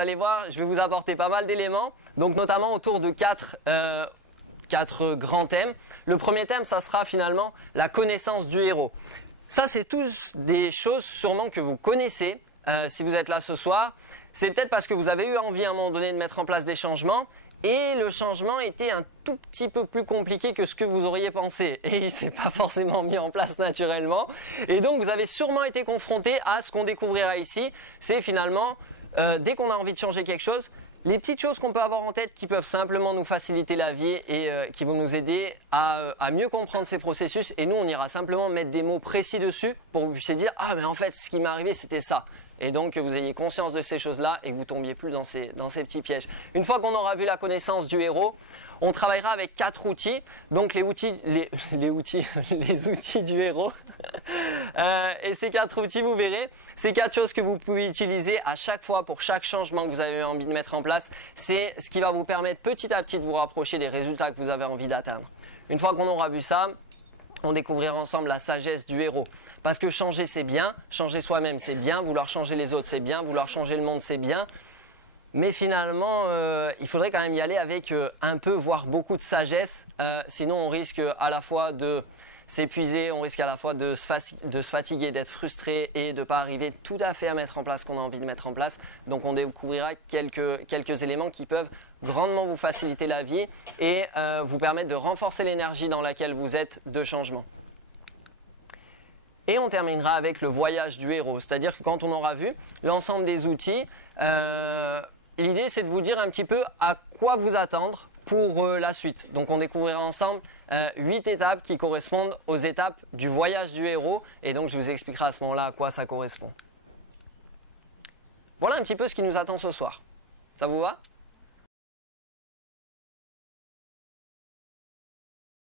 vous allez voir, je vais vous apporter pas mal d'éléments, donc notamment autour de quatre grands thèmes. Le premier thème, ça sera finalement la connaissance du héros. Ça, c'est tous des choses sûrement que vous connaissez. Si vous êtes là ce soir, c'est peut-être parce que vous avez eu envie à un moment donné de mettre en place des changements et le changement était un tout petit peu plus compliqué que ce que vous auriez pensé et il ne s'est pas forcément mis en place naturellement et donc vous avez sûrement été confronté à ce qu'on découvrira ici, c'est finalement dès qu'on a envie de changer quelque chose, les petites choses qu'on peut avoir en tête qui peuvent simplement nous faciliter la vie et qui vont nous aider à mieux comprendre ces processus et nous on ira simplement mettre des mots précis dessus pour que vous puissiez dire « Ah mais en fait ce qui m'est arrivé c'était ça ». Et donc que vous ayez conscience de ces choses-là et que vous ne tombiez plus dans ces petits pièges. Une fois qu'on aura vu la connaissance du héros, on travaillera avec 4 outils. Donc les outils du héros. Et ces 4 outils, vous verrez, c'est 4 choses que vous pouvez utiliser à chaque fois pour chaque changement que vous avez envie de mettre en place. C'est ce qui va vous permettre petit à petit de vous rapprocher des résultats que vous avez envie d'atteindre. Une fois qu'on aura vu ça, on découvrira ensemble la sagesse du héros. Parce que changer c'est bien, changer soi-même c'est bien, vouloir changer les autres c'est bien, vouloir changer le monde c'est bien. Mais finalement, il faudrait quand même y aller avec un peu, voire beaucoup de sagesse. Sinon on risque à la fois de s'épuiser, on risque à la fois de se fatiguer, d'être frustré et de ne pas arriver tout à fait à mettre en place ce qu'on a envie de mettre en place. Donc on découvrira quelques éléments qui peuvent grandement vous faciliter la vie et vous permettre de renforcer l'énergie dans laquelle vous êtes de changement. Et on terminera avec le voyage du héros, c'est-à-dire que quand on aura vu l'ensemble des outils, l'idée c'est de vous dire un petit peu à quoi vous attendre pour la suite. Donc on découvrira ensemble 8 étapes qui correspondent aux étapes du voyage du héros et donc je vous expliquerai à ce moment-là à quoi ça correspond. Voilà un petit peu ce qui nous attend ce soir. Ça vous va ?